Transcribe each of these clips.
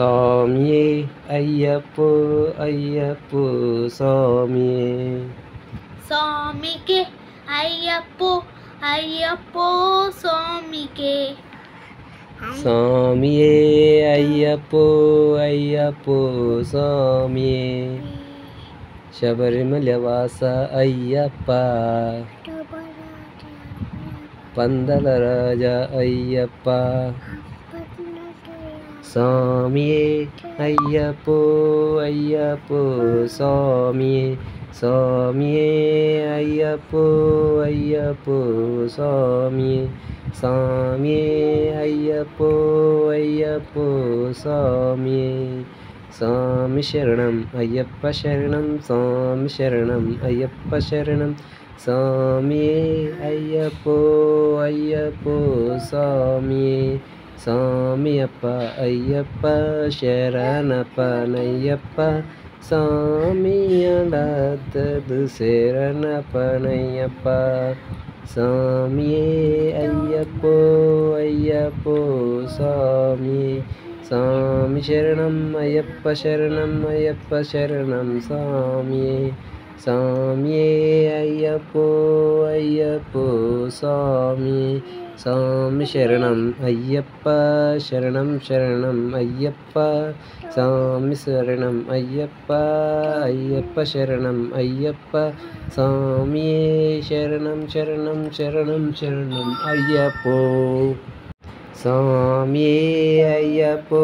స్వామియే అయ్యప్పో అయ్యప్పో స్వామియే. స్వామికే అయ్యప్పో అయ్యప్పో స్వామికే. స్వామియే అయ్యప్పో అయ్యప్పో స్వామియే. శబరిమల వాస అయ్యప్ప, పందల రాజా అయ్యప్ప. స్వామియే అయ్యప్పో అయ్యప్పో స్వామియే. స్వామియే అయ్యప్పో అయ్యప్పో స్వామియే. స్వామియే అయ్యప్పో అయ్యప్పో స్వామియే. స్వామి శరణం అయ్యప్ప శరణం, స్వామి శరణం అయ్యప్ప శరణం. స్వామియే అయ్యప్పో అయ్యప్పో స్వామియే. స్వామి అప్ప అయ్యప్ప శరణపనయ్యప్ప. స్వామి అడాతదు శరణపనయ్యప్ప. స్వామియే అయ్యప్పో అయ్యప్పో స్వామియే. స్వామి శరణం అయ్యప్ప శరణం అయ్యప్ప శరణం స్వామియే. స్వామియే అయ్యప్పో అయ్యప్పో స్వామియే. స్వామి శరణం అయ్యప్ప శరణం శరణం అయ్యప్ప. స్వామి శరణం అయ్యప్ప అయ్యప్ప శరణం అయ్యప్ప. స్వామియే శరణం శరణం శరణం శరణం అయ్యప్పో. స్వామియే అయ్యప్పో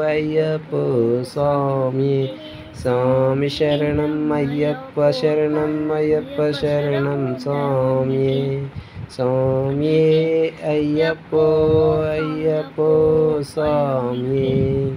అయ్యప్పో స్వామియే. స్వామి శరణం అయ్యప్ప శరణం అయ్యప్ప శరణం స్వామియే. స్వామియే అయ్యప్పో అయ్యప్పో స్వామియే.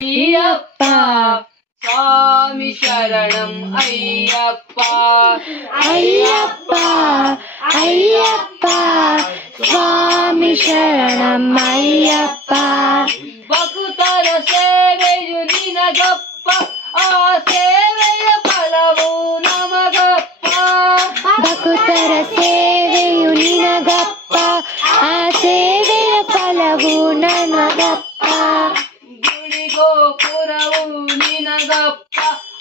ಅಯ್ಯಪ್ಪ ಸ್ವಾಮಿ ಶರಣಂ ಅಯ್ಯಪ್ಪ ಅಯ್ಯಪ್ಪ ಅಯ್ಯಪ್ಪ ಸ್ವಾಮಿ ಶರಣಂ ಅಯ್ಯಪ್ಪ ಭಕ್ತರ ಸೇವೆಯು ನಿನಗಪ್ಪ ಆ ಸೇವೆಯ ಫಲವು ನಮಗಪ್ಪ ಭಕ್ತರ ಸೇವೆಯು ನಿನಗಪ್ಪ ಆ ಸೇವೆಯ ಫಲವು ನನಗಪ್ಪ ಗುಡಿ ಗೋಪುರವು ನಿನಗಪ್ಪ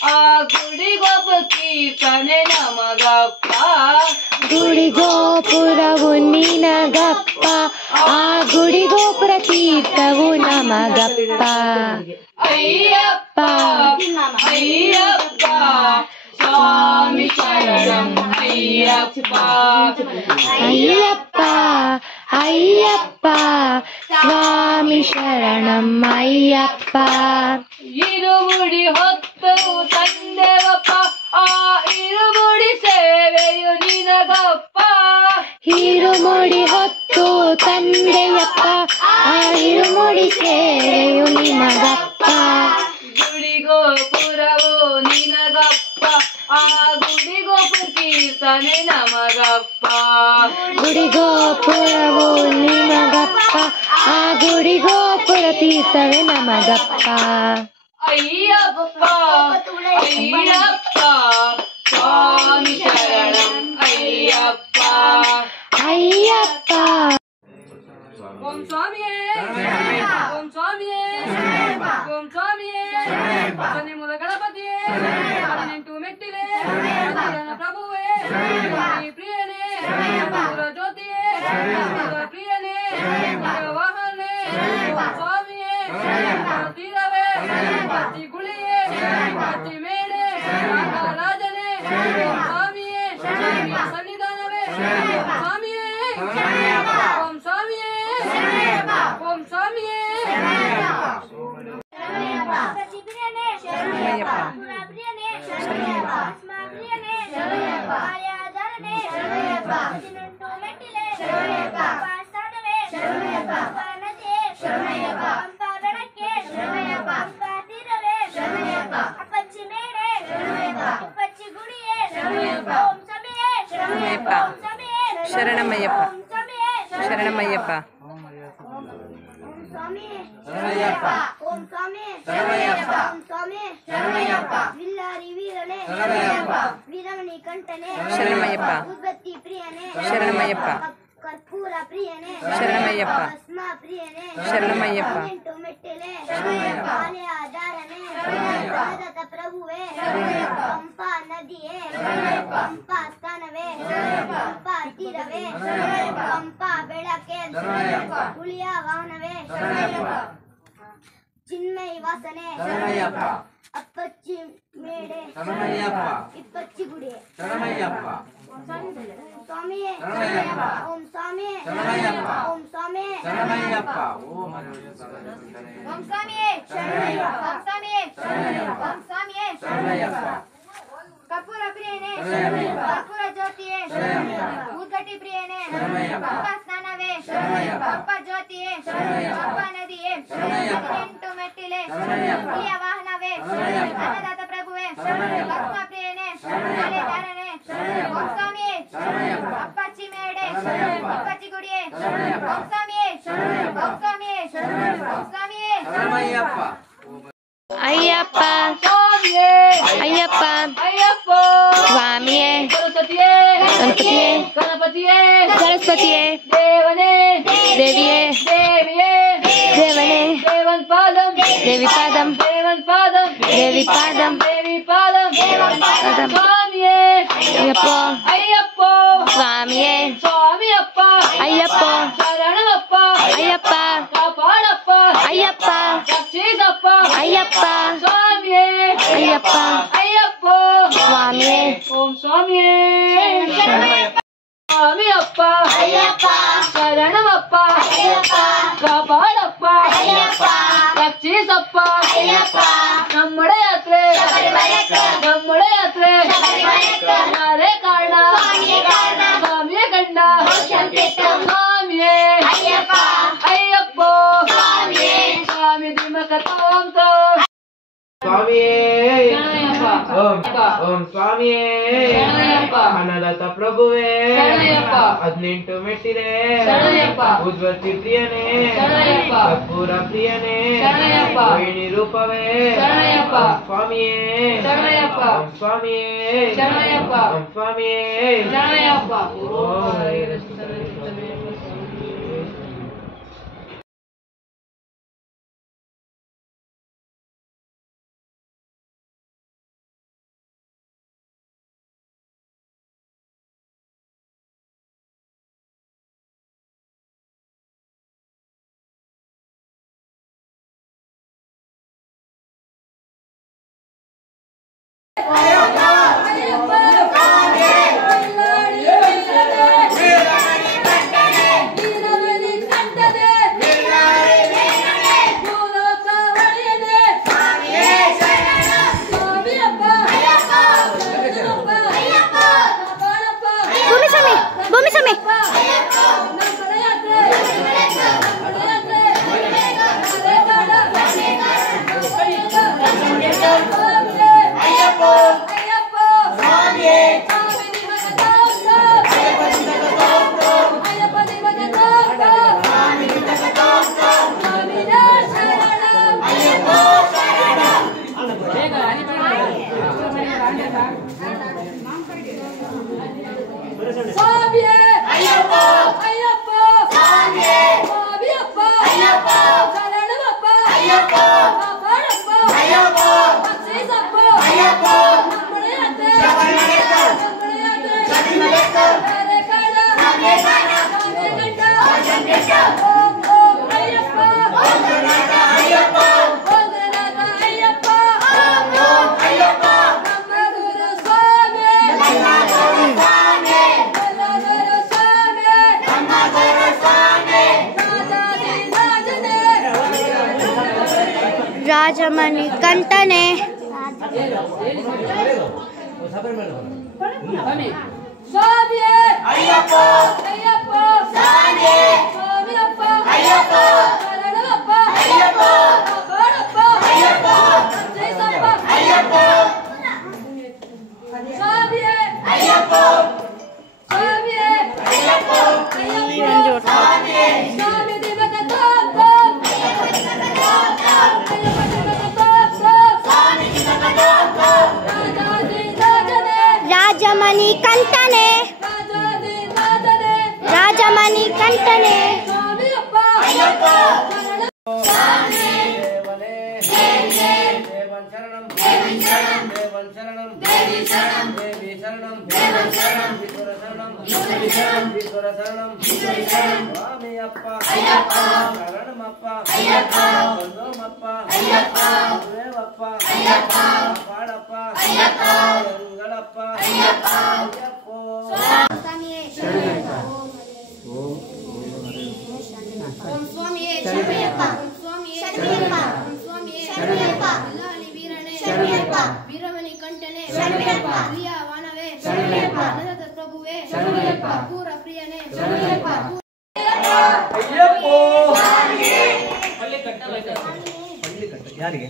ಆ ಗುಡಿ ಗೋಪುರ ಕೀರ್ತನೆ ನಮಗಪ್ಪ ಗುಡಿ ಗೋಪುರವು ನಿನಗಪ್ಪ ಆ ಗುಡಿ ಗೋಪುರ ತೀರ್ಥವು ನಮಗಪ್ಪ ಅಯ್ಯಪ್ಪ ಅಯ್ಯಪ್ಪ ಸ್ವಾಮಿ ಶರಣಂ ಅಯ್ಯಪ್ಪ ಅಯ್ಯಪ್ಪ ಅಯ್ಯಪ್ಪ ಸ್ವಾಮಿ ಶರಣಂ ಅಯ್ಯಪ್ಪ ಇರುಮುಡಿ ಹೊತ್ತು ತಂದೆವಪ್ಪ ಆ ಇರುಮುಡಿ ಸೇವೆಯು ನಿನಗಪ್ಪ ಹಿರುಮುಡಿ ಹೊತ್ತು ತಂದೆಯಪ್ಪ ಆ ಹಿರುಮುಡಿ ಸೇವೆಯು ನಿನಗಪ್ಪ ಗುಡಿ ಗೋಪುರವು ನಿನಗಪ್ಪ ಆ ಗುಡಿ ಗೋಪುರ ಕೀರ್ತನೆ ನಮಗಪ್ಪ ಗುಡಿ ಗೋಪುರವು ನಿನಗಪ್ಪ ಆ ಗುಡಿ ಗೋಪುರ ತೀರ್ಥವೇ ನಮಗಪ್ಪ ಅಯ್ಯಪ್ಪ ಅಯ್ಯಪ್ಪ ಸ್ವಾಮಿ ಶರಣಂ ಅಯ್ಯಪ್ಪ ಅಯ್ಯಪ್ಪ ಓಂ ಸ್ವಾಮಿಯೇ ಓಂ ಸ್ವಾಮಿಯೇ ಓಂ ಸ್ವಾಮಿಯೇ ಶನಿ ಮೂಲ ಗಣಪತಿಯೇ 18 ಮೆಟ್ಟಿಲೆ ಪ್ರಭುವೇ ಪ್ರಿಯನೇ ಜ್ಯೋತಿಯೇ ಪ್ರಿಯನೇ ವಾಹನೇ ಸ್ವಾಮಿಯೇ ತೀರವೇ ಕತ್ತಿ ಗುಳಿಯೇ ಕತ್ತಿ ಮೇಳೆ ರಾಜನೇ ಸ್ವಾಮಿಯೇ ಸನ್ನಿಧಾನವೇ ಸ್ವಾಮಿಯೇ ಓಂ ಸ್ವಾಮಿಯೇ ಓಂ ಸ್ವಾಮಿಯೇ ಶರಣಮಯ್ಯಪ್ಪ ಶರಣಮಯ್ಯಪ್ಪ ಓಂ ಸ್ವಾಮಿ ವಿಲ್ಲಾರಿ ವೀರನೇ ವೀರಮಣಿ ಕಂಠನೇ ಶರಣಮಯ್ಯಪ್ಪ ಉದ್ಬತ್ತಿ ಪ್ರಿಯನೇ ಶರಣಮಯ್ಯಪ್ಪ ಕರ್ಪೂರ ಪ್ರಿಯನೇ ಶರಣಮಯ್ಯಪ್ಪ ಭಸ್ಮ ಪ್ರಿಯನೇ ಶರಣಮಯ್ಯಪ್ಪ 18 ಮೆಟ್ಟಿಲೆ ಆಧಾರನೇ ಭಾರತ ಪ್ರಭುವೇ ಪಂಪಾ ನದಿಯೇ ಪಂಪಾ ಸ್ಥಾನವೇ ಪಂಪಾ ತೀರವೇ ಪಂಪಾ ಬೆಳಕೆ ಹುಲಿಯ ವಾಹನವೇ ಚಿನ್ಮಯಿ ವಾಸನೆ ಅಪ್ಪಚ್ಚಿ ಮೇಡೆ ಇಪ್ಪಚ್ಚಿ ಗುಡಿ ಸ್ವಾಮಿಯೇ ಓಂ ಸ್ವಾಮಿಯೇ ಓಂ ಸ್ವಾಮಿಯೇ ಓಂ ಸ್ವಾಮಿಯೇ ಓಂ ಸ್ವಾಮಿಯೇ ಓಂ ಸ್ವಾಮಿಯೇ ಕರ್ಪೂರ ಪ್ರಿಯನೇ ಕರ್ಪೂರ ಜ್ಯೋತಿಯೇ ಊದ್ಗಟ್ಟಿ ಪ್ರಿಯನೇ ಪಂಪ ಸ್ನಾನವೇ ಪಂಪ ಜ್ಯೋತಿಯೇ ಪಂಪ ನದಿಯೇ 18 ಮೆಟ್ಟಿಲೆ ಹುಲಿಯ ವಾಹನವೇ ಅನ್ನದಾತ ಪ್ರಭುವೇ ಭಸ್ಮ ಪ್ರಿಯನೇ ಧಾರಣೆ ಓಂ ಸ್ವಾಮಿಯೇ ಅಪ್ಪಚ್ಚಿ ಮೇಡೆ ಅಪ್ಪಚ್ಚಿ ಗುಡಿಯೇ ಓಂ ಸ್ವಾಮಿಯೇ ಓಂ ಸ್ವಾಮಿಯೇ ಓಂ ಸ್ವಾಮಿಯೇ ಅಯ್ಯಪ್ಪ ಸ್ವಾಮಿಯೇ ಅಯ್ಯಪ್ಪ ಅಯ್ಯಪ್ಪ ಸ್ವಾಮಿಯೇ ಸರಸ್ವತಿಯೇ ಗಣಪತಿಯೇ ಗಣಪತಿಯೇ ಸರಸ್ವತಿಯೇ ದೇವನೇ ದೇವಿಯೇ ದೇವಿಯೇ ದೇವನೇ ದೇವನ್ ಪಾದಂ ದೇವಿ ಪಾದಂ ದೇವನ್ ಪಾದಂ ದೇವಿ ಪಾದಂ ದೇವಿ ಪಾದಂ ಪಾದಂ ಸ್ವಾಮಿಯೇ ಅಯ್ಯಪ್ಪ ಅಯ್ಯಪ್ಪ ಸ್ವಾಮಿಯೇ ಸ್ವಾಮಿಯಪ್ಪ ಅಯ್ಯಪ್ಪ ಶರಣಪ್ಪ ಅಯ್ಯಪ್ಪ ಕಾಪಾಡಪ್ಪ ಅಯ್ಯಪ್ಪ ರಕ್ಷಿಸಪ್ಪ ಅಯ್ಯಪ್ಪ ಸ್ವಾಮಿಯೇ ಅಯ್ಯಪ್ಪ ಅಯ್ಯಪ್ಪ ಸ್ವಾಮಿಯೇ ಓಂ ಸ್ವಾಮಿಯೇ ಸ್ವಾಮಿಯಪ್ಪ ಅಯ್ಯಪ್ಪ ಶರಣಮಪ್ಪ ಅಯ್ಯಪ್ಪ ಕಾಪಾಡಪ್ಪ ಅಯ್ಯಪ್ಪ ರಕ್ಷಿಸಪ್ಪ ಅಯ್ಯಪ್ಪ നമ്മുടെ ಯಾತ್ರೆ നമ്മുടെ ಯಾತ್ರೆ ಯಾರೇ ಕಾರಣ ಸ್ವಾಮಿಯೇ ಕಂಡ ಸ್ವಾಮಿಯೇ ಅಯ್ಯಪ್ಪ ಅಯ್ಯಪ್ಪ ಸ್ವಾಮಿಯೇ ಸ್ವಾಮಿ ಭೀಮಕರ ಸ್ವಾಮಿಯೇ ಶರಣಯ್ಯಪ್ಪ. ಓಂ ಓಂ ಸ್ವಾಮಿಯೇ ಶರಣಯ್ಯಪ್ಪ. ಅನ್ನದಾತ ಪ್ರಭುವೇ ಶರಣಯ್ಯಪ್ಪ. 18 ಮೆಟ್ಟಿದೆ ಶರಣಯ್ಯಪ್ಪ. ಉಜ್ವತಿ ಪ್ರಿಯನೇ ಶರಣಯ್ಯಪ್ಪ. ಕರ್ಪೂರ ಪ್ರಿಯನೇ ಶರಣಯ್ಯಪ್ಪ. ವೇಣಿ ರೂಪವೇ ಶರಣಯ್ಯಪ್ಪ. ಓಂ ಸ್ವಾಮಿಯೇ ಶರಣಯ್ಯಪ್ಪ. ಓಂ ಸ್ವಾಮಿಯೇ ಶರಣಯ್ಯಪ್ಪ. ಓಂ ಸ್ವಾಮಿಯೇ ಶರಣಯ್ಯಪ್ಪ. ರಾಜಮಣಿ ಕಂಠನೆ ಸ್ವಾಮಿಯೇ ಅಯ್ಯಪ್ಪ ಅಯ್ಯಪ್ಪ ಸ್ವಾಮಿಯೇ ಸ್ವಾಮಿಯಪ್ಪ ಅಯ್ಯಪ್ಪ ಶರಣಪ್ಪ ಅಯ್ಯಪ್ಪ ಕಾಪಾಡಪ್ಪ ಅಯ್ಯಪ್ಪ ಜೈಸಪ್ಪ ಅಯ್ಯಪ್ಪ ಸ್ವಾಮಿಯೇ ಅಯ್ಯಪ್ಪ ಸ್ವಾಮಿಯೇ ಅಯ್ಯಪ್ಪ ಅಯ್ಯಪ್ಪ ಸ್ವಾಮಿಯೇ ಸ್ವಾಮಿ ದಿವಕ ತೋಪ ಅಯ್ಯಪ್ಪ ದಿವಕ ತೋಪ ಅಯ್ಯಪ್ಪ ದಿವಕ ತೋಪ ಸ್ವಾಮಿ ದಿವಕ ತೋಪ ರಾಜಮಣಿ ಕಂಠನೆ ರಾಜಮಣಿ ಕಂಠನೆ ಓಂ ಸ್ವಾಮಿಯೇ ಶರಣಯ್ಯಪ್ಪ ಓಂ ಸ್ವಾಮಿಯೇ ಶರಣಯ್ಯಪ್ಪ ಓಂ ಸ್ವಾಮಿಯೇ ಶರಣಯ್ಯಪ್ಪ ಅಲ್ಲಾಲಿ ವೀರನೇ ಶರಣಯ್ಯಪ್ಪ ವೀರಮಣಿ ಕಂಠನೆ ಶರಣಯ್ಯಪ್ಪ ಪ್ರಿಯ ವಾನವೇ ಶರಣಯ್ಯಪ್ಪ ಅನ್ನದಾತ ಪ್ರಭುವೇ ಶರಣಯ್ಯಪ್ಪ ಪೂರ ಪ್ರಿಯನೇ ಶರಣಯ್ಯಪ್ಪ ಅಯ್ಯಪ್ಪೋ ಯಾರಿಗೆ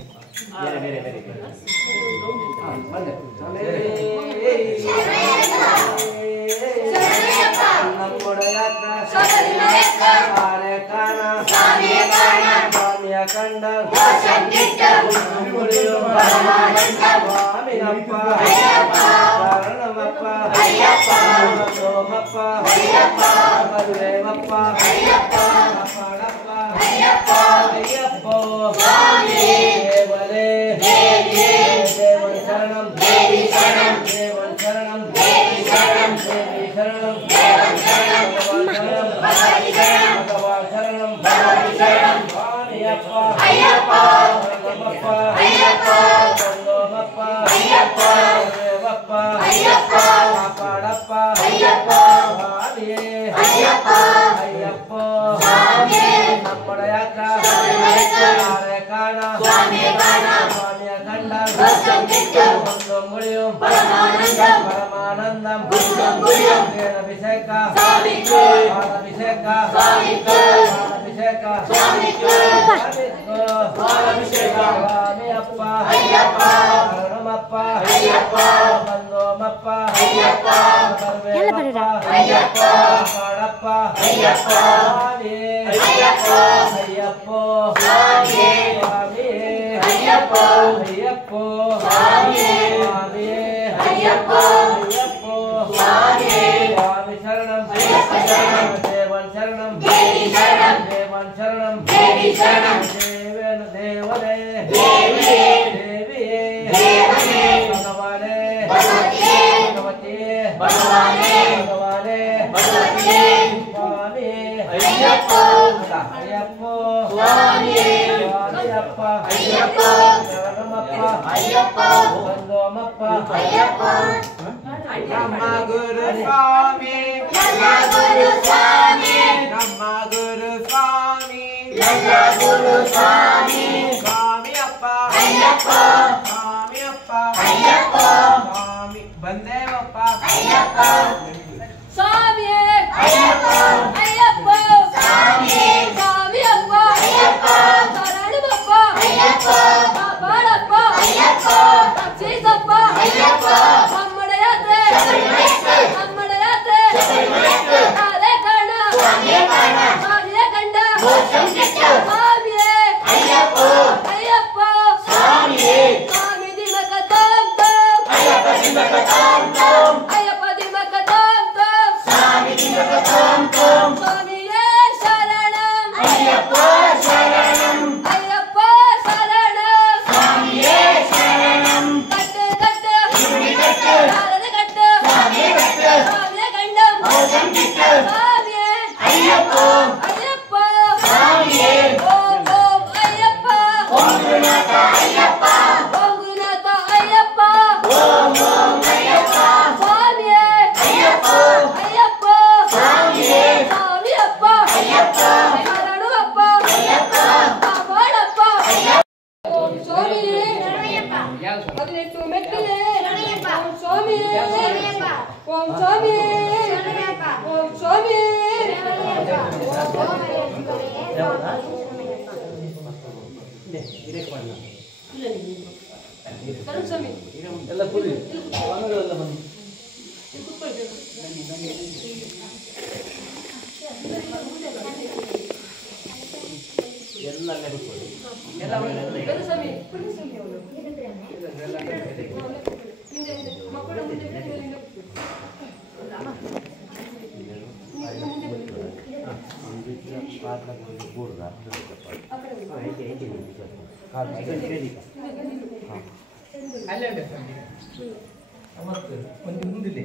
ಕಂಡ ಸ್ವಾಮಿಯಪ್ಪ ಶರಣಮಪ್ಪ ಸೋಮಪ್ಪ ಮದುವೆಮಪ್ಪ ಕಾಪಾಡಪ್ಪ ಅಯ್ಯಪ್ಪೋ ದೇವರೇ ದೇವನ್ ಶರಣಂ ದೇವನ್ ಶರಣಂ ಭಗವಾನ್ ಶರಣಂ ಭಗವಾನ್ ಶರಣಂ ಸ್ವಾಮಿಯಪ್ಪ ನಮಪ್ಪ ಸೋಮಪ್ಪ ದೇವಪ್ಪ ಕಾಪಾಡಪ್ಪ ಸ್ವಾಮಿಯೇ ಅಯ್ಯಪ್ಪ ನಮ್ಮಡ ಯಾತ್ರ ಕಾಣ ಸ್ವಾಮಿಯ ಕಂಡ ಮುಳಿಯು ಪರಮಾನಂದಂ ಅಭಿಷೇಕ ಅಭಿಷೇಕ ಸ್ವಾಮಿಗೂ ಸ್ವಾಮಿಯಪ್ಪ ಅಯ್ಯಪ್ಪ ಶರಣಮಪ್ಪ ಅಯ್ಯಪ್ಪ ಬಂದೋಮಪ್ಪ ಅಯ್ಯಪ್ಪ ಸರ್ವೇಮಪ್ಪ ಅಯ್ಯಪ್ಪ ಮಾಡಪ್ಪ ಅಯ್ಯಪ್ಪ ಸ್ವಾಮಿ ಅಯ್ಯಪ್ಪ ಅಯ್ಯಪ್ಪ ಸ್ವಾಮಿ ಸ್ವಾಮಿ ಅಯ್ಯಪ್ಪ ಅಯ್ಯಪ್ಪ ಸ್ವಾಮಿ ಸ್ವಾಮಿ ಅಯ್ಯಪ್ಪ ಅಯ್ಯಪ್ಪ ಸ್ವಾಮಿ ಸ್ವಾಮಿ ಶರಣಂ ಅಯ್ಯಪ್ಪ ಶರಣಂ ದೇವನ್ ಶರಣಂ ದೇವಿ ಶರಣಂ ದೇವನ್ ಶರಣಂ ದೇವಿ ಶರಣಂ ದೇವನ ದೇವನೇ ದೇವಿಯೇ ದೇವಿಯೇ ದೇವನೇ ಭಗವಾನೇ ಭಗವತಿಯೇ ಭಗವತಿಯೇ ಭಗವಾನೇ ಭಗವಾನೇ ಭಗವತಿಯೇ ಸ್ವಾಮಿ ಅಯ್ಯಪ್ಪ ಅಯ್ಯಪ್ಪ ಸ್ವಾಮಿ ಸ್ವಾಮಿಯಪ್ಪ ಅಯ್ಯಪ್ಪ ಶರಣಮಪ್ಪ ಅಯ್ಯಪ್ಪ ಬಂದೋಮಪ್ಪ ಅಯ್ಯಪ್ಪ ನಮ್ಮ ಗುರು ಸ್ವಾಮಿ ನಮ್ಮ ಗುರು ಸ್ವಾಮಿ ನಮ್ಮ ಗುರು ಸ್ವಾಮಿ ನಮ್ಮ ಗುರು ಸ್ವಾಮಿ ಸ್ವಾಮಿಯಪ್ಪ ಅಯ್ಯಪ್ಪ ಸ್ವಾಮಿಯಪ್ಪ ಅಯ್ಯಪ್ಪ ಸ್ವಾಮಿ ಬಂದೇವಪ್ಪ ಅಯ್ಯಪ್ಪ ಸ್ವಾಮಿಯೇ ಅಯ್ಯಪ್ಪ ಅಯ್ಯಪ್ಪ ಸ್ವಾಮಿ ಸ್ವಾಮಿಯಪ್ಪ ಅಯ್ಯಪ್ಪ ಶರಣಮಪ್ಪ ಅಯ್ಯಪ್ಪ ಕಾಪಾಡಪ್ಪ ಅಯ್ಯಪ್ಪ ರಕ್ಷಿಸಪ್ಪ ಅಯ್ಯಪ್ಪ ನಮ್ಮಡ ಯಾತ್ರೆ ನಮ್ಮಡ ಯಾತ್ರೆ ಅದೇ ಕಾರಣ ಸ್ವಾಮಿಯೇ ಕಾರಣ ಸ್ವಾಮಿಯೇ ಕಂಡ ಮೋಕ್ಷಂ ಸಿಕ್ತು ಸ್ವಾಮಿಯೇ ಅಯ್ಯಪ್ಪ ಅಯ್ಯಪ್ಪ ಸ್ವಾಮಿಯೇ ಸ್ವಾಮಿ ದಿಮಕ ತಾಂ ತಾಂ ಅಯ್ಯಪ್ಪ ದಿಮಕ ತಾಂ ತಾಂ ಅಯ್ಯಪ್ಪ ದಿಮಕ ತಾಂ ತಾಂ ಸ್ವಾಮಿ ದಿಮಕ ತಾಂ ತಾಂ ಸ್ವಾಮಿಯೇ ಶರಣಂ ಅಯ್ಯಪ್ಪ ಶರಣಂ ಅಯ್ಯಪ್ಪ ಶರಣಂ ಸ್ವಾಮಿಯೇ ಶರಣಂ ಕಟ್ಟು ಕಟ್ಟು ಗುಡಿ ಕಟ್ಟು ನಾರದ ಕಟ್ಟು ಸ್ವಾಮಿಯೇ ಕಟ್ಟು ಸ್ವಾಮಿಯೇ ಕಂಡ ಮೋಕ್ಷಂ ಸಿಕ್ತು ಸ್ವಾಮಿಯೇ ಅಯ್ಯಪ್ಪ ಅಯ್ಯಪ್ಪ ಸ್ವಾಮಿಯೇ ಓಂ ಓಂ ಅಯ್ಯಪ್ಪ ಓಂ ಗುರುನಾಥ ಅಯ್ಯಪ್ಪ ಓಂ ಗುರುನಾಥ ಅಯ್ಯಪ್ಪ ಓಂ ಓಂ ಅಯ್ಯಪ್ಪ ಸ್ವಾಮಿಯೇ ಅಯ್ಯಪ್ಪ ಅಯ್ಯಪ್ಪ ಸ್ವಾಮಿಯೇ ಸ್ವಾಮಿಯಪ್ಪ ಅಯ್ಯಪ್ಪ ಶರಣಮಪ್ಪ ಅಯ್ಯಪ್ಪ ಕಾಪಾಡಪ್ಪ ಅಯ್ಯಪ್ಪ ಓಂ ಸ್ವಾಮಿಯೇ ಹದಿನೆಂಟು ಮೆಟ್ಟಿಲೆ ಓಂ ಸ್ವಾಮಿಯೇ ಓಂ ಸ್ವಾಮಿಯೇ ಓಂ ಸ್ವಾಮಿಯೇ ಕರುಣ್ ಸ್ವಾಮಿ ಎಲ್ಲ ಕೂಡಿ ಸ್ವಾಮಿಗಳೆಲ್ಲ ಬನ್ನಿ ಎಲ್ಲ ಅಲ್ಲೇ ಕೂತ್ಕೊಳ್ಳಿ ಕರುಣ್ ಸ್ವಾಮಿ ಹಿಂದೆ ಮಕ್ಕಳ ಮುಂದೆ ಒಂದು ಮುಂದಿದೆ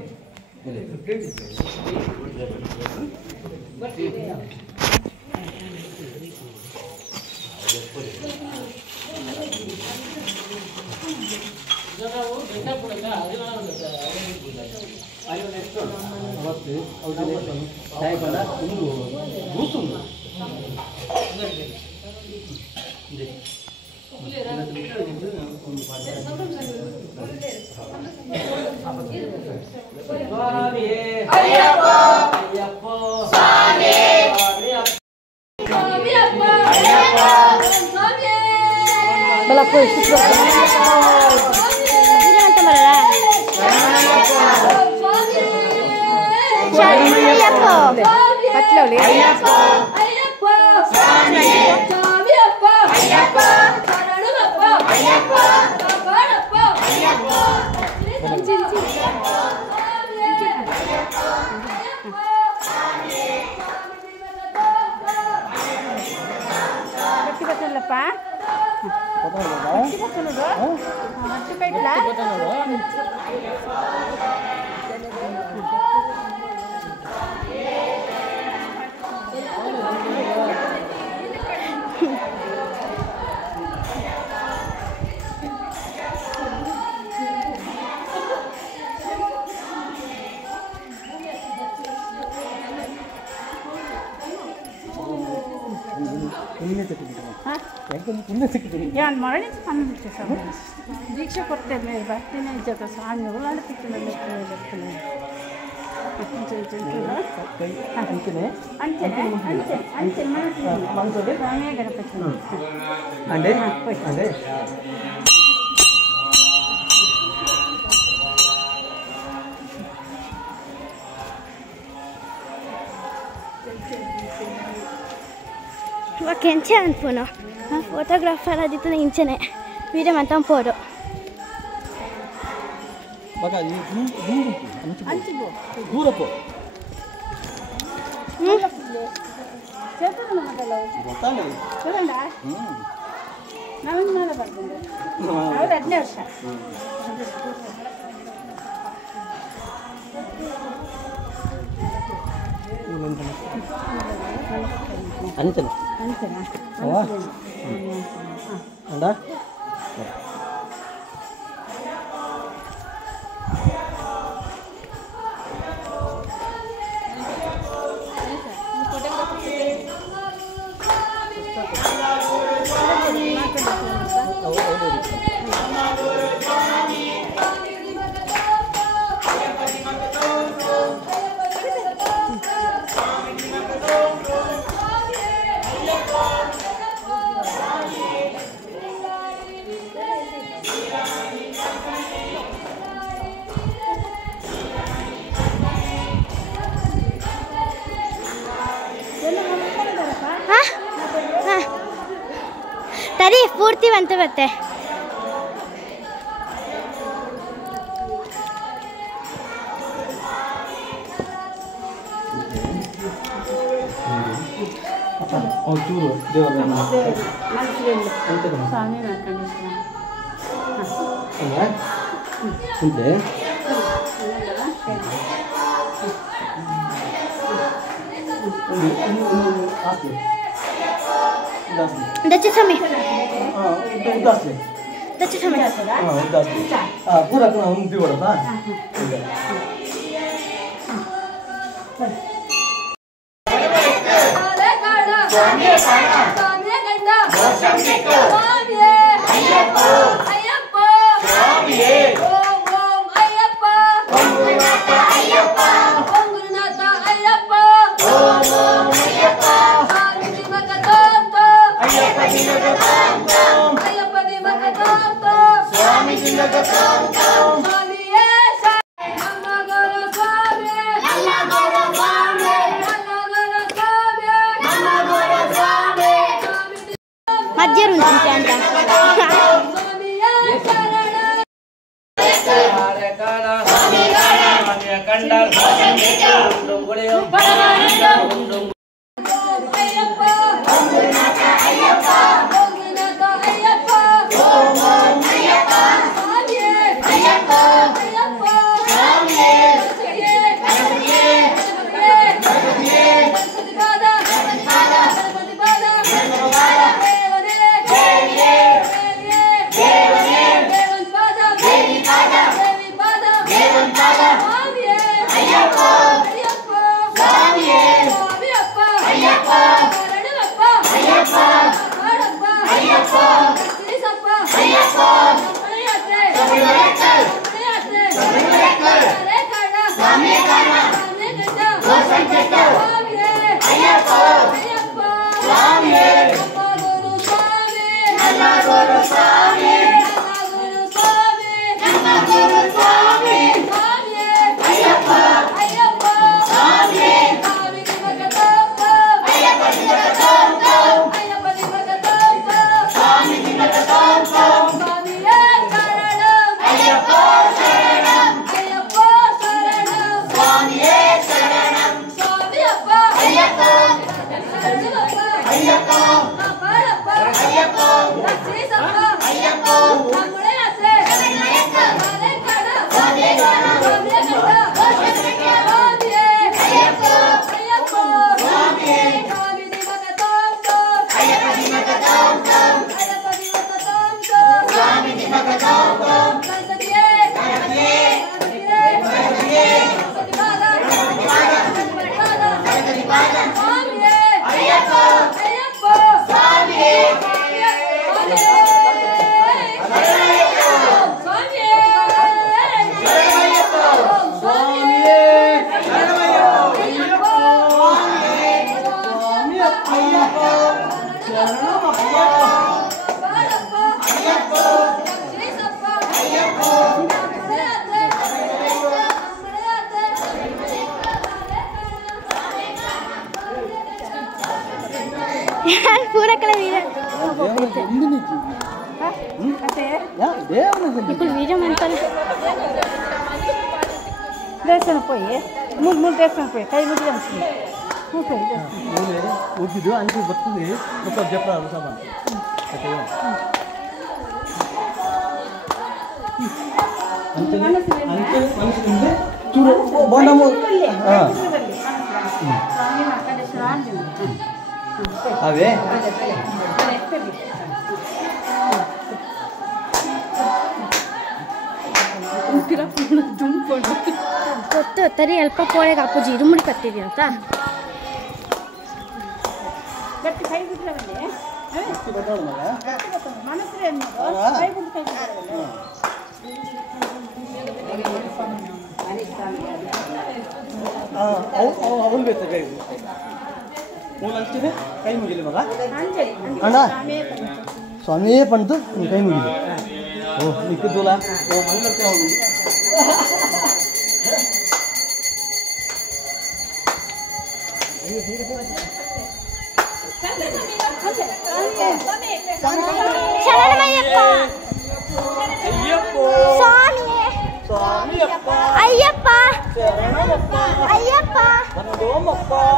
ಸ್ವಾಮಿಯೇ ಅಯ್ಯಪ್ಪ ಅಯ್ಯಪ್ಪ ಸ್ವಾಮಿಯೇ ಸ್ವಾಮಿಯಪ್ಪ ಸ್ವಾಮಿಯಪ್ಪ ಅಯ್ಯಪ್ಪ ಸ್ವಾಮಿಯೇ ಬಲಪ್ಪ ಅಂತ ಬರಲ್ಲ ಶರಣಯ್ಯಪ್ಪ ಪತ್ಲವಳಿ ಅಯ್ಯಪ್ಪ ಸ್ವಾಮಿಯಪ್ಪ ಅಯ್ಯಪ್ಪ ಶರಣಮಪ್ಪ ಅಯ್ಯಪ್ಪ ಕಾಪಾಡಪ್ಪ ಅಯ್ಯಪ್ಪ ಗಟ್ಟಿ ಬರ್ತಲ್ಲಪ್ಪ ಗಟ್ಟಿ ಬರ್ತಲ್ಲದು ಹತ್ತು ಕೈಟ್ಲ ಯಾನ್ ಮರಳಿ ಅನ್ನಿಸ್ತೆ ಸ್ವಾಮಿ ದೀಕ್ಷೆ ಕೊಡ್ತೇನೆ ಬರ್ತೀನಿ ಜೊತೆ ಸ್ವಾಮಿ ಓಡಾಡ್ತಿತ್ತು ನನ್ನ ಬರ್ತೀನಿ ಕೈ ಅಂಚನೆ ಅಂಚೆ ಮನಸ್ಸಲ್ಲಿ ಸ್ವಾಮಿಯೇ Ganapati ಅಂಡೆ ಅಂಡೆ Wah kencan pun oh, fotografer ada itu incene, video mantan foto. baga ಈ ದೂರಪ್ಪು చేతులు మాటలు ಗೊತ್ತಾಗಲ್ಲ చూడండి నవీన్ మేల పడుతుంది అవును అట్లే వస్తా ಅಂಚನೆ అంతేనా ಅಂಡ तरी पूर्ति बनते बते ಚೂರು ದೇವರ ಸ್ವಾಮಿ ಮಾಡ್ಕೊಂಡಿಷ್ಟ ಮುಂದೆ दच्चे समय ಉದಾಸನೆ दच्चे समय ಉದಾಸನೆ ಪೂರ ಉಂಟಿ ಹೊಡತಾ मध्य रुंची अंत ಮತ್ತೆ ದೇವನ ఇప్పుడు వీడియో మంటారు ದೇವಸ್ಥಾನ పోయి ಮೂರು ದೇವಸ್ಥಾನ పోయి ಕೈ ಮುಗಿದು ಅನ್ಸ್ತೀನಿ ಹೋಗಿದ್ದು ಅಂಚೆ ಬರ್ತದೆ ಮತ್ತು ಜಪ್ರ ಸಾಮಾನು ಮನಸ್ಸಿನಿಂದ ಚೂರು ಬಾಂಡಮ್ಮ ಹಾಂ ಅವೇ ಗೊತ್ತು ತರಿ ಅಲ್ಪ ಪೋಳೆಗೆ ಅಪ್ಪುಜಿ ಇರುಮುಡಿ ಕಟ್ಟಿದ್ವಿ ಅಂತ ಗಟ್ಟಿ ಕೈ ಬಿಟ್ಟರೆ ಬಂದೆ ಮನಸ್ಸು ಕೈ ಬಿಟ್ಟು ಕೈ ಅವನು ಬೇಕು ಕೈ ಮೂಲ ಅಂತಿದೆ ಕೈ ಮುಗಿಲಿ ಮಗ ಅಣ್ಣ ಸ್ವಾಮಿಯೇ ಪಂತು ನೀನು ಕೈ ಮುಗಿಲಿ ಓ ನಿಕ್ಕದೂಲ ಓ ಮಂಗಲ್ಕ ಅವನು ಅಯ್ಯಪ್ಪ ಅಯ್ಯಪ್ಪ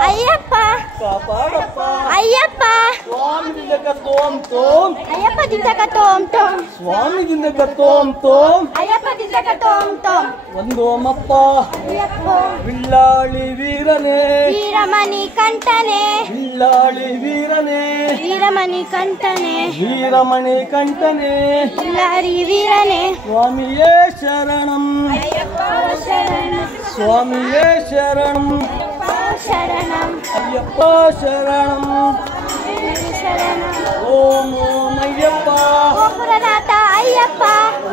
ಅಯ್ಯಪ್ಪ ಕಾಪಾಡಪ್ಪ ಅಯ್ಯಪ್ಪ ಸ್ವಾಮಿ ದಿಂದಕ ತೋಮ್ ತೋಮ್ ಅಯ್ಯಪ್ಪ ದಿಂದಕ ತೋಮ್ ತೋಮ್ ಸ್ವಾಮಿ ದಿಂದಕ ತೋಮ್ ತೋಮ್ ಅಯ್ಯಪ್ಪ ದಿಂದಕ ತೋಮ್ ತೋಮ್ ಒಂದೋಮಪ್ಪ ಅಯ್ಯಪ್ಪ ಬಿಳ್ಳಾಳಿ ವೀರನೇ ವೀರಮಣಿ ಕಂಠನೆ ಬಿಳ್ಳಾಳಿ ವೀರನೇ ವೀರಮಣಿ ಕಂಠನೆ ವೀರಮಣಿ ಕಂಠನೇ ಬಿಳ್ಳಾರಿ ವೀರನೆ ಸ್ವಾಮಿಯೇ ಶರಣಂ ಸ್ವಾಮಿಯೇ ಶರಣಂ ಶರಣಂ ಅಯ್ಯಪ್ಪ ಶರಣಂ ಶರಣಂ ಓಂ ಓಂ ಅಯ್ಯಪ್ಪ ಓಂ ಗುರುನಾಥ ಅಯ್ಯಪ್ಪ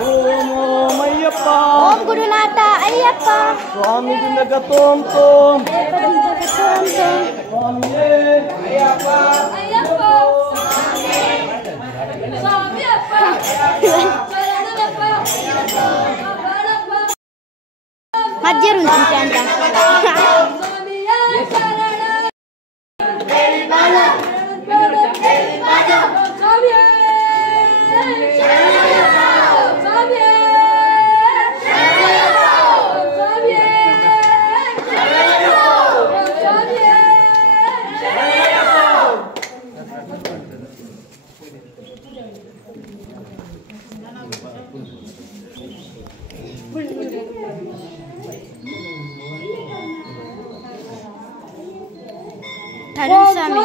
ಓಂ ಓಂ ಅಯ್ಯಪ್ಪ ಓಂ ಗುರುನಾಥ ಅಯ್ಯಪ್ಪ ಸ್ವಾಮಿ ದಿಂದಕ ತೋಮ್ ತೋಮ್ ತೋಮ್ ತೋಮ್ ಸ್ವಾಮಿಯೇ ಅಯ್ಯಪ್ಪ ಅಯ್ಯಪ್ಪ ಸ್ವಾಮಿಯಪ್ಪ ಶರಣಪ್ಪ ಮಧ್ಯ ರುಂಚಿ ಅಂತ ಸ್ವಾಮಿಯೇ ಶರಣ ತರುಣ್ ಸ್ವಾಮಿ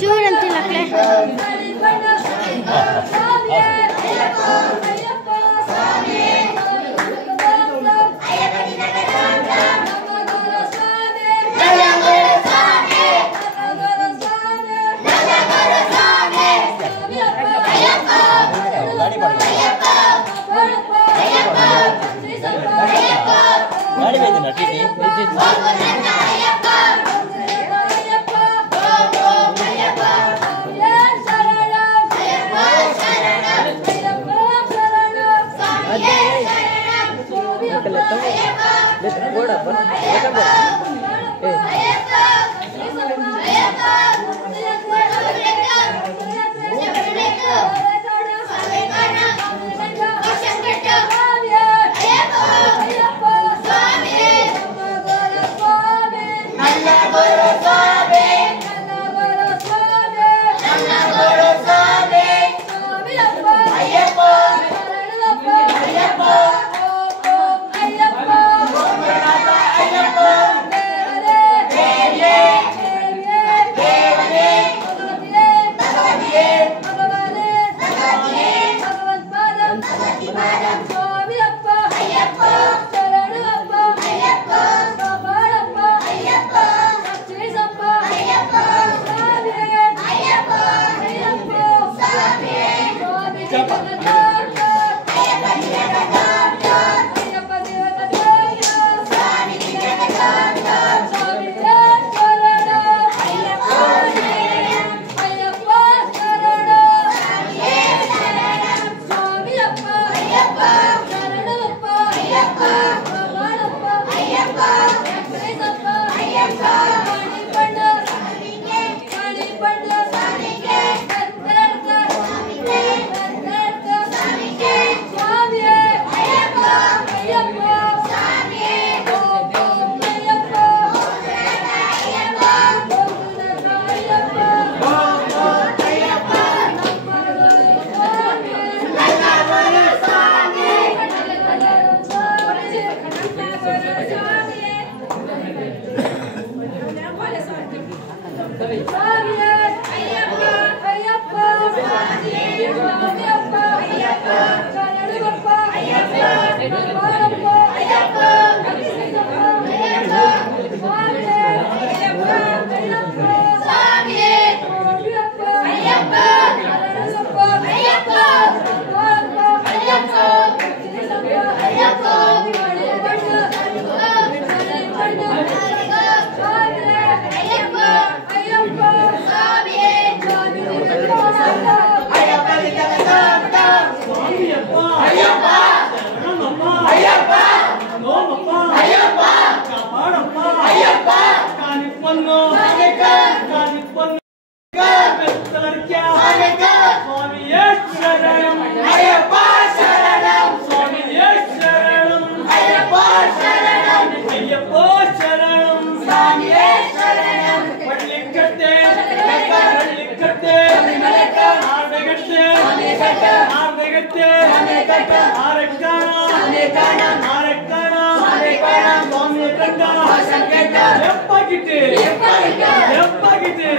ಚೂರಂತಿಲ್ಲಕ್ಲೆ ಆರ್ದೆಗಟ್ಟೆ ಆರಕ್ಕಣ ಸ್ವಾಮಿಯ ಕಂಡ ಎಪ್ಪಾಗಿಟ್ಟೆ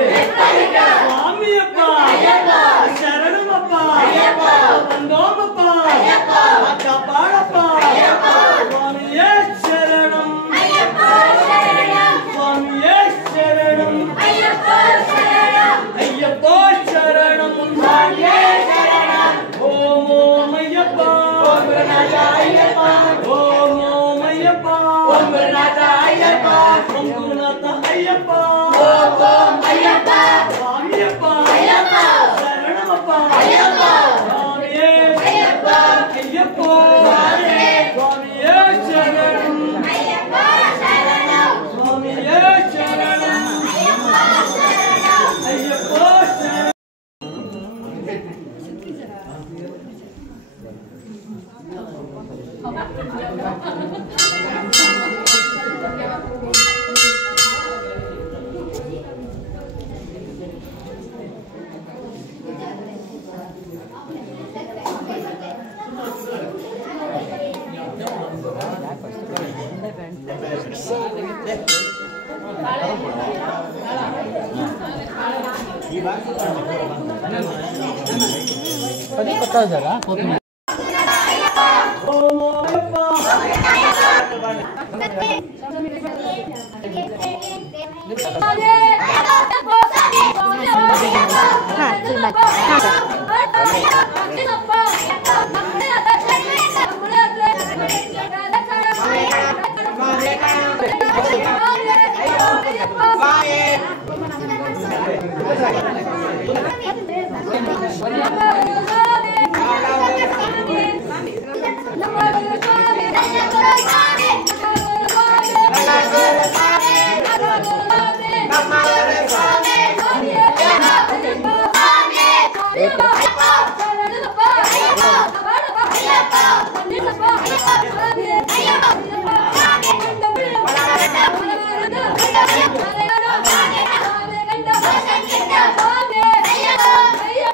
ಸ್ವಾಮಿಯಪ್ಪ ಶರಣಮಪ್ಪ ಬಂದೋಮಪ್ಪ ಕಾಪಾಡಪ್ಪ ಸ್ವಾಮಿಯೇ ಶರಣಂ ಸ್ವಾಮಿಯೇ ಶರಣಂ ಅಯ್ಯಪ್ಪ ಶರಣಂ ಓಂ ಓಂ ಅಯ್ಯಪ್ಪ ಓಂ ಓಂ ಅಯ್ಯಪ್ಪ ಓಂ ಗುರುನಾಥ ಅಯ್ಯಪ್ಪ ಸ್ವಾಮಿಯಪ್ಪ ಶರಣಮಪ್ಪ ಸ್ವಾಮಿಯೇ ಅಯ್ಯಪ್ಪ ಸ್ವಾಮಿಯೇ ಶರಣಂ ಸ್ವಾಮಿಯೇ ಶರಣಂ ಅಯ್ಯಪ್ಪ ಶರಣಂ पता जरा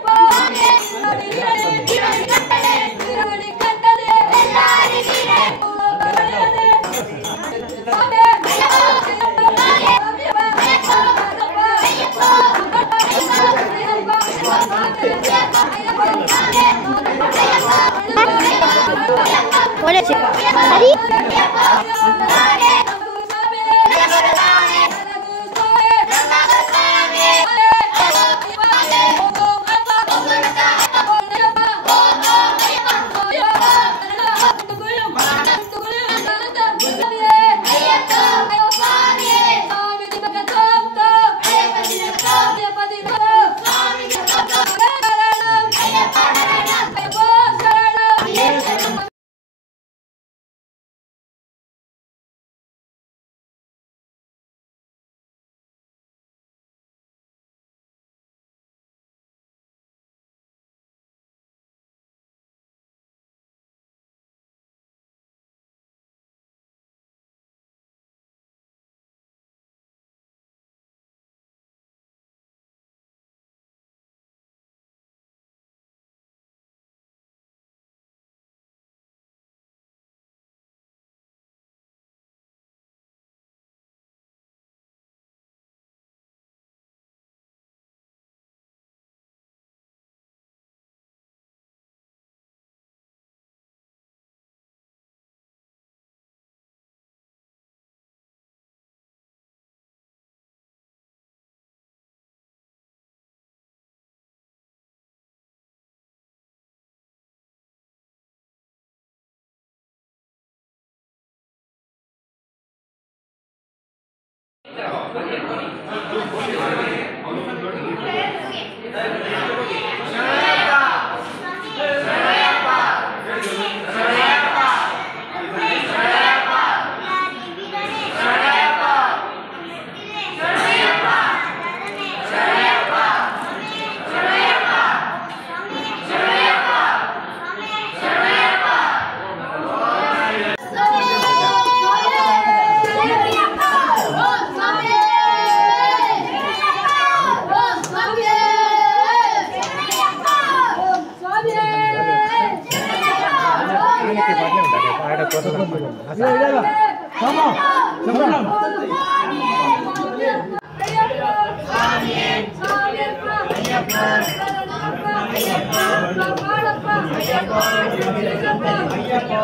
Swami ಅಯ್ಯಪ್ಪ